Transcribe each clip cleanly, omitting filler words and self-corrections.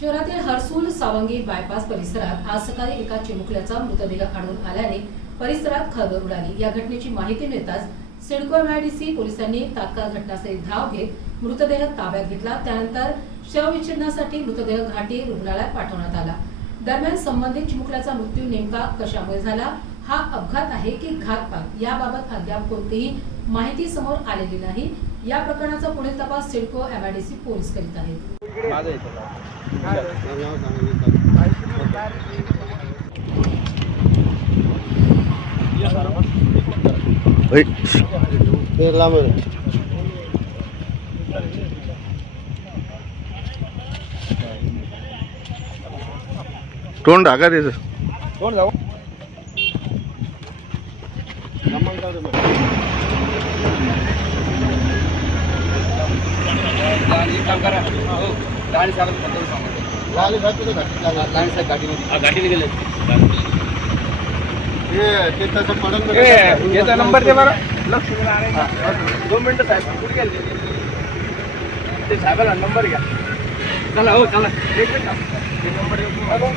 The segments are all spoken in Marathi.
शहरातील हर्सुल सावंगी बायपास परिसरात आज सकाळी एका चिमुकल्याचा मृतदेह आढळून आल्याने परिसरात खळबळ उडाली। या घटनेची माहिती मिळताच सिडको एमआयडीसी पोलिसांनी तात्काळ घटनास्थळी धाव घेत मृतदेह ताब्यात घेतला। त्यानंतर शवविच्छेदनासाठी मृतदेह घाटी रुग्णालयात पाठवण्यात आला। दरम्यान संबंधित चिमुकल्याचा मृत्यू नेमका कशामुळे झाला, हा अपघात आहे की घातपात, याबाबत अद्याप कोणतीही माहिती समोर आलेली नाही। या प्रकरणाचा पुढील तपास सिडको एमआयडीसी पोलीस करीत आहेत। तोंड ढाका त्याचं तोंड जाऊ नंबर दे बरं। 2 मिनिटं साहेब कुठे गेले ते साहेबाला नंबर घ्या। चला हो चला 1 मिनिट नंबर हॅलो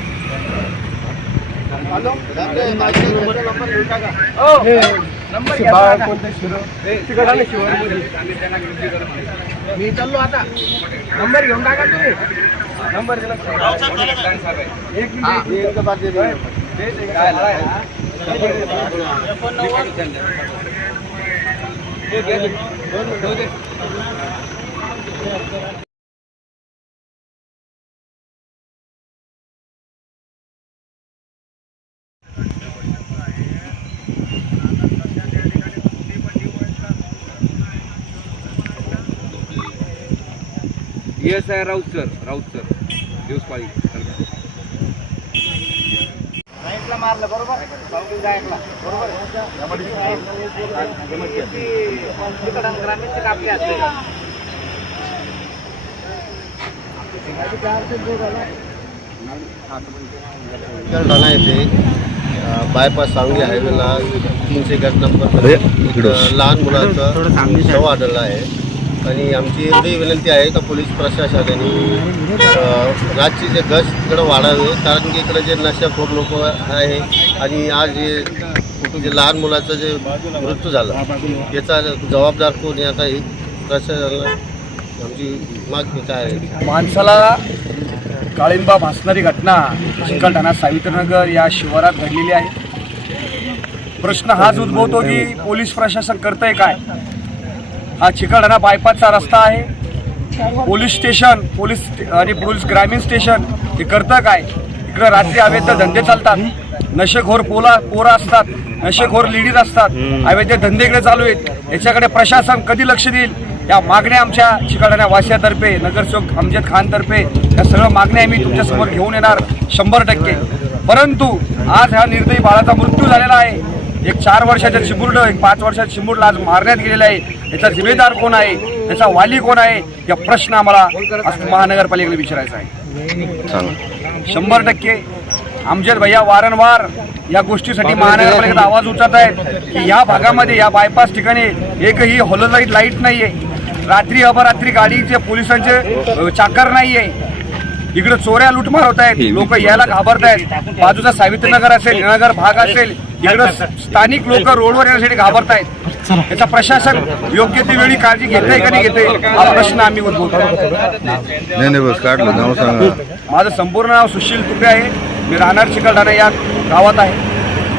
नंबर मी चाललो आता। नंबर घेऊन टाका तुम्ही। नंबर दिला एक मिनिट येस आहे राऊत सर दिवसपाळी राईटला मारलं बरोबर राईटला बरोबर ग्रामीणचे कापले असते बायपास सांगली हायवेला 301 नंबर लहान मुलाचं शव आढळलं आहे आणि आमची एवढी विनंती आहे का पोलीस प्रशासनाने रातची जे गस्त इकडं वाढावे, कारण की इकडे जे नशाखोर लोक आहे आणि आज जे लहान मुलाचं जे मृत्यू झाला याचा जबाबदार कोण, या काही प्रशासनाला आमची मागणी काय आहे। माणसाला काळिंबा भासणारी घटना चिकलठाणा सावित्रनगर या शिवारात घडलेली आहे। प्रश्न हाच उद्भवतो की पोलीस प्रशासन करतंय काय। हा चिकलठाणा बायपासचा रस्ता आहे। पोलीस स्टेशन आणि पोलीस ग्रामीण स्टेशन हे करतं काय। इकडे रात्री अवैध धंदे चालतात, नशेखोर पोरं असतात, नशेखोर लेडीज असतात, अवैध धंदे इकडे चालू आहेत। याच्याकडे प्रशासन कधी लक्ष देईल, या मागण्या आमच्या चिकलठाणा वासियातर्फे, नगरसेवक अमजद खानतर्फे या सगळ्या मागण्या आम्ही तुमच्यासमोर घेऊन येणार 100%। परंतु आज ह्या निर्दयी बाळाचा मृत्यू झालेला आहे। एक 4 वर्षाचं चिमुरड, एक 5 वर्षाचं चिमुरडं आज मारण्यात गेलेलं आहे। याचा जिम्मेदार कोण आहे, याचा वाली कोण आहे, या प्रश्न आम्हाला महानगरपालिकेला विचारायचा आहे। 100% अमजद भैया वारंवार या गोष्टीसाठी महानगरपालिकेचा आवाज उठवत आहेत की या भागामध्ये, या बायपास ठिकाणी एकही हॉलोलाईट लाईट नाही आहे। रात्री अपरात्री गाडीचे पोलिसांचे चाकर नाही आहे। इकडे चोऱ्या लुटमार होत आहेत, लोक यायला घाबरत आहेत। बाजूचा सावित्रनगर असेल, नगर भाग असेल, इकडे स्थानिक लोक रोडवर येण्यासाठी घाबरत आहेत। याचा प्रशासन योग्य ती वेळी काळजी घेतंय का नाही घेते, हा प्रश्न आम्ही उद्भवतो। माझं संपूर्ण नाव सुशील तुपे आहे। मी राहणार चिकलठाणा या गावात आहे।